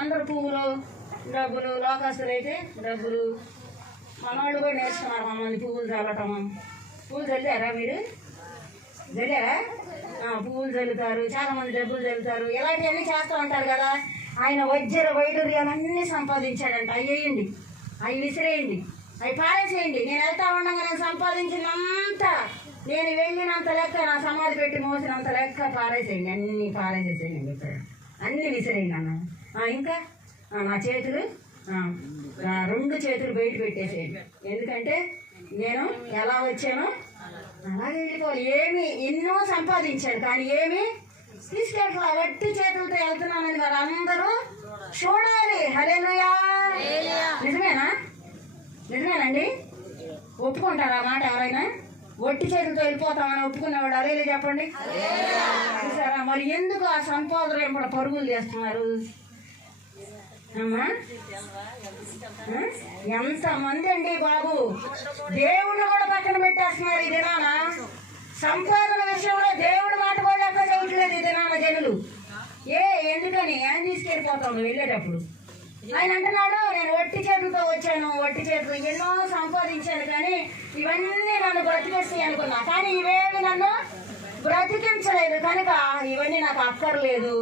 అందరు పువ్వులు డబ్బులు, లోకస్తులు అయితే డబ్బులు. మనవాళ్ళు కూడా నేర్చుకున్నారు మమ్మల్ని పువ్వులు చల్లటం. పువ్వులు చల్లారా మీరు? చల్లారా? పువ్వులు చల్లుతారు, చాలామంది డబ్బులు చల్లుతారు, ఇలాంటివన్నీ చేస్తూ ఉంటారు కదా. ఆయన వజ్ర వైడూర్యాలన్నీ సంపాదించాడంట. అవి వేయండి, అవి విసిరేయండి, అవి పారేసేయండి. నేను వెళ్తా ఉండగా నేను సంపాదించినంత, నేను వెళ్ళినంత లెక్క, నా సమాధి పెట్టి మోసినంత లెక్క పారేసేయండి, అన్నీ పారేసేసేయండి, అన్నీ విసిరేయండి అన్న. ఇంకా నా చేతులు, రెండు చేతులు బయట పెట్టేసేయండి. ఎందుకంటే నేను ఎలా వచ్చానో అలాగే వెళ్ళిపోవాలి. ఏమి ఎన్నో సంపాదించాను కానీ ఏమి తీసుకెళ్ళా, వట్టి చేతులతో వెళ్తున్నానని వారు అందరూ చూడాలి. హల్లెలూయా! నిజమేనా? నిజమేనండి? ఒప్పుకుంటారా మాట ఎవరైనా? వట్టి చేతులతో వెళ్ళిపోతామని ఒప్పుకునేవాడు అరేలే చెప్పండి. చూసారా? మరి ఎందుకు ఆ సంపాదన ఇప్పుడు పరుగులు చేస్తున్నారు అమ్మా? ఎంతమంది అండి బాబు, దేవుణ్ణి కూడా పక్కన పెట్టేస్తున్నారు ఈ దినాన. సంపాదన విషయంలో దేవుడి మాట కూడా లెక్క చేయట్లేదు ఈ దినాన జనులు. ఎందుకని ఏం తీసుకెళ్ళిపోతాం వెళ్ళేటప్పుడు? ఆయన అంటున్నాడు, నేను వట్టి చేతులతో వచ్చాను, వట్టి చేతులు ఎన్నో సంపాదించాను కానీ ఇవన్నీ నన్ను బ్రతికేస్తాయి అనుకున్నా, కానీ ఇవేమి నన్ను బ్రతికించలేదు కనుక ఇవన్నీ నాకు అక్కర్లేదు.